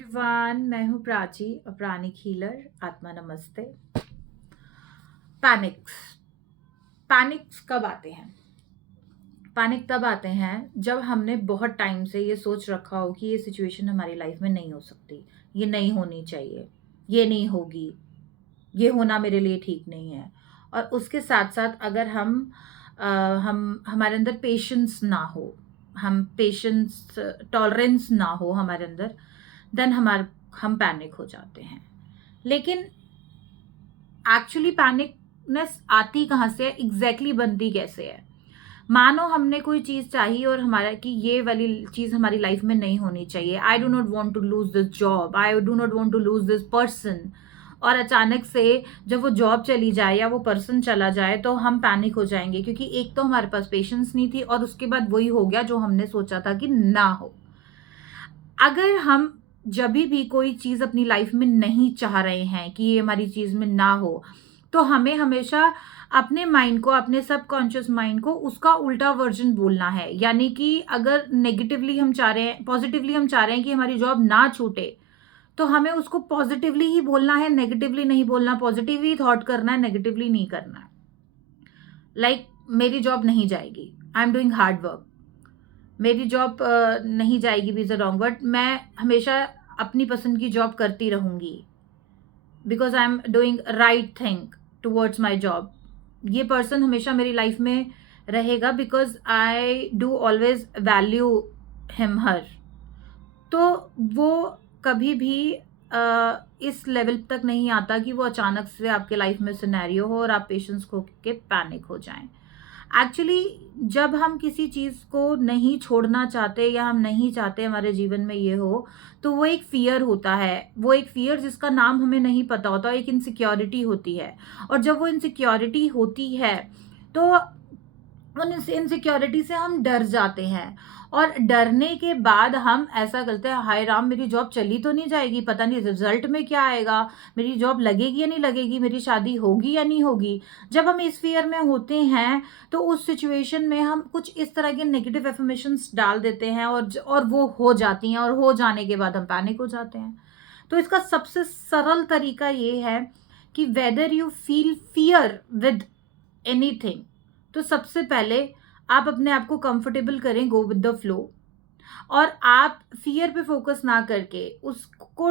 Everyone, मैं हूँ प्राची, अ प्राणिक healer. आत्मा नमस्ते। पैनिक्स पैनिक्स कब आते हैं? पैनिक तब आते हैं जब हमने बहुत टाइम से ये सोच रखा हो कि ये सिचुएशन हमारी लाइफ में नहीं हो सकती, ये नहीं होनी चाहिए, ये नहीं होगी, ये होना मेरे लिए ठीक नहीं है। और उसके साथ साथ अगर अ, हम हमारे अंदर पेशेंस ना हो, हम पेशेंस टॉलरेंस ना हो हमारे अंदर, देन हम पैनिक हो जाते हैं। लेकिन एक्चुअली पैनिकनेस आती कहाँ से है, एग्जैक्टली बनती कैसे है? मानो हमने कोई चीज चाहिए और हमारा कि ये वाली चीज हमारी लाइफ में नहीं होनी चाहिए। I do not want to lose this job, I do not want to lose this person. और अचानक से जब वो जॉब चली जाए या वो पर्सन चला जाए तो हम पैनिक हो जाएंगे, क्योंकि एक तो हमारे पास पेशेंस नहीं थी और उसके बाद वही हो गया जो हमने सोचा था कि ना हो। अगर हम जब भी कोई चीज अपनी लाइफ में नहीं चाह रहे हैं कि ये हमारी चीज में ना हो, तो हमें हमेशा अपने माइंड को, अपने सबकॉन्शियस माइंड को उसका उल्टा वर्जन बोलना है। यानी कि अगर नेगेटिवली हम चाह रहे हैं, पॉजिटिवली हम चाह रहे हैं कि हमारी जॉब ना छूटे, तो हमें उसको पॉजिटिवली ही बोलना है, नेगेटिवली नहीं बोलना। पॉजिटिव ही थॉट करना है, नेगेटिवली नहीं करना है। लाइक मेरी जॉब नहीं जाएगी, I am doing hard work. मेरी जॉब नहीं जाएगी भी इज अ रॉन्ग वर्ड, मैं हमेशा अपनी पसंद की जॉब करती रहूंगी because I am doing right thing towards my job. ये पर्सन हमेशा मेरी लाइफ में रहेगा because I do always value him her. तो वो कभी भी इस लेवल तक नहीं आता कि वो अचानक से आपके लाइफ में सिनेरियो हो और आप पेशेंस खो के पैनिक हो जाएं। एक्चुअली जब हम किसी चीज को नहीं छोड़ना चाहते या हम नहीं चाहते हमारे जीवन में ये हो, तो वो एक फियर होता है। वो एक फियर जिसका नाम हमें नहीं पता होता, एक इनसिक्योरिटी होती है। और जब वो इनसिक्योरिटी होती है तो उन इनसिक्योरिटी से हम डर जाते हैं। और डरने के बाद हम ऐसा करते हैं, हाय राम, मेरी जॉब चली तो नहीं जाएगी, पता नहीं रिजल्ट में क्या आएगा, मेरी जॉब लगेगी या नहीं लगेगी, मेरी शादी होगी या नहीं होगी। जब हम इस फियर में होते हैं तो उस सिचुएशन में हम कुछ इस तरह के नेगेटिव एफर्मेशंस डाल देते हैं और वो हो जाती हैं, और हो जाने के बाद हम पैनिक हो जाते हैं। तो इसका सबसे सरल तरीका ये है कि whether you feel fear with anything, तो सबसे पहले आप अपने आप को कंफर्टेबल करें, गो विद द फ्लो। और आप फियर पे फोकस ना करके उसको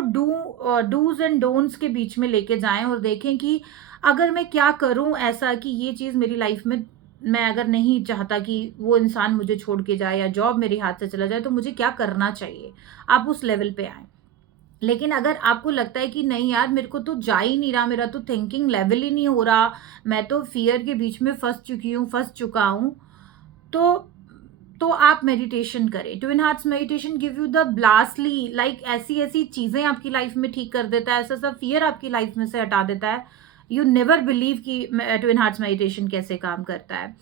डूज एंड डोंट्स के बीच में लेके जाएं और देखें कि अगर मैं क्या करूं ऐसा कि ये चीज मेरी लाइफ में, मैं अगर नहीं चाहता कि वो इंसान मुझे छोड़ के जाए या जॉब मेरे हाथ से चला जाए, तो मुझे क्या करना चाहिए। आप उस लेवल पे आए। लेकिन अगर आपको लगता है कि नहीं यार, मेरे को तो जा ही नहीं रहा, मेरा तो थिंकिंग लेवल ही नहीं हो रहा, मैं तो फियर के बीच में फंस चुका हूं, तो आप मेडिटेशन करें। Twin hearts meditation give you the ब्लास्टली, लाइक ऐसी ऐसी चीजें आपकी लाइफ में ठीक कर देता है, ऐसा सब फियर आपकी लाइफ में से हटा देता है। यू नेवर बिलीव कि ट्विन हार्ट्स मेडिटेशन कैसे काम करता है।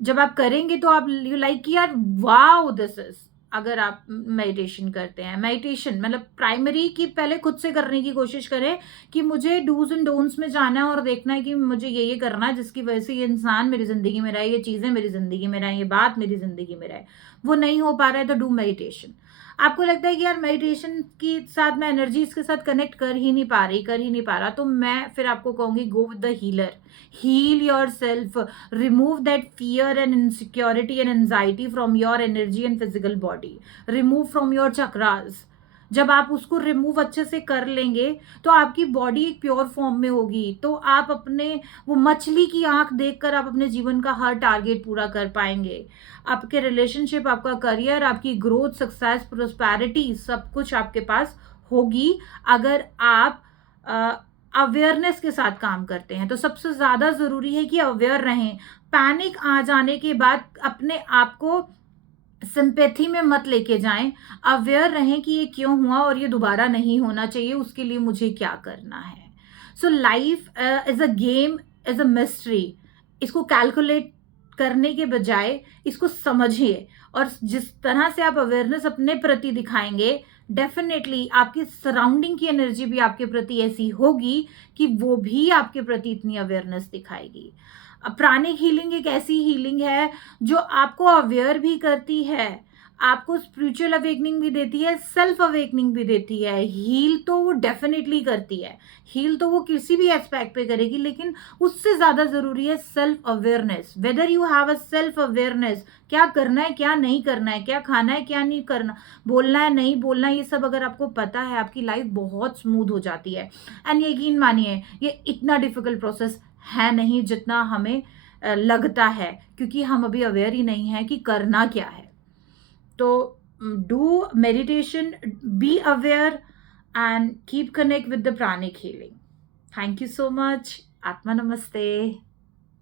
जब आप करेंगे तो आप यू लाइक कि यार वाओ दिस इज। अगर आप मेडिटेशन करते हैं, मेडिटेशन मतलब प्राइमरी की पहले खुद से करने की कोशिश करें कि मुझे डूज एंड डोंट्स में जाना है और देखना है कि मुझे ये करना है जिसकी वजह से ये इंसान मेरी जिंदगी में रहे, ये चीजें मेरी जिंदगी में रहे, ये बात मेरी जिंदगी में रहे। वो नहीं हो पा रहा है तो डू मेडिटेशन। आपको लगता है कि यार मेडिटेशन के साथ मैं एनर्जीज के साथ कनेक्ट कर ही नहीं पा रही, कर ही नहीं पा रहा, तो मैं फिर आपको कहूंगी go with the healer. Heal yourself, remove that fear and insecurity and anxiety from your energy and physical body, remove from your chakras। जब आप उसको रिमूव अच्छे से कर लेंगे तो आपकी बॉडी एक प्योर फॉर्म में होगी, तो आप अपने वो मछली की आंख देखकर आप अपने जीवन का हर टारगेट पूरा कर पाएंगे। आपके रिलेशनशिप, आपका करियर, आपकी ग्रोथ, सक्सेस, प्रोस्पैरिटी, सब कुछ आपके पास होगी अगर आप अवेयरनेस के साथ काम करते हैं। तो सबसे ज्यादा जरूरी है कि अवेयर रहें। पैनिक आ जाने के बाद अपने आप को सिंपैथी में मत लेके जाएं, अवेयर रहें कि ये क्यों हुआ और ये दोबारा नहीं होना चाहिए, उसके लिए मुझे क्या करना है। So life is a game, is a mystery. इसको कैलकुलेट करने के बजाय इसको समझिए, और जिस तरह से आप अवेयरनेस अपने प्रति दिखाएंगे, डेफिनेटली आपकी सराउंडिंग की एनर्जी भी आपके प्रति ऐसी होगी कि वो भी आपके प्रति इतनी अवेयरनेस दिखाएगी। प्राणिक हीलिंग एक ऐसी हीलिंग है जो आपको अवेयर भी करती है, आपको स्पिरिचुअल अवेकनिंग भी देती है, सेल्फ अवेकनिंग भी देती है। हील तो वो डेफिनेटली करती है, हील तो वो किसी भी एस्पेक्ट पे करेगी, लेकिन उससे ज़्यादा ज़रूरी है self awareness. Whether you have a self awareness, क्या करना है क्या नहीं करना है, क्या खाना है क्या नहीं करना, बोलना है नहीं बोलना, ये सब अगर आपको पता है, आपकी लाइफ बहुत स्मूथ हो जाती है। एंड यकीन मानिए, ये इतना डिफिकल्ट प्रोसेस है नहीं जितना हमें लगता है, क्योंकि हम अभी अवेयर ही नहीं है कि करना क्या है। तो do meditation, be aware, and keep connect with the pranic healing. Thank you so much. Atma Namaste.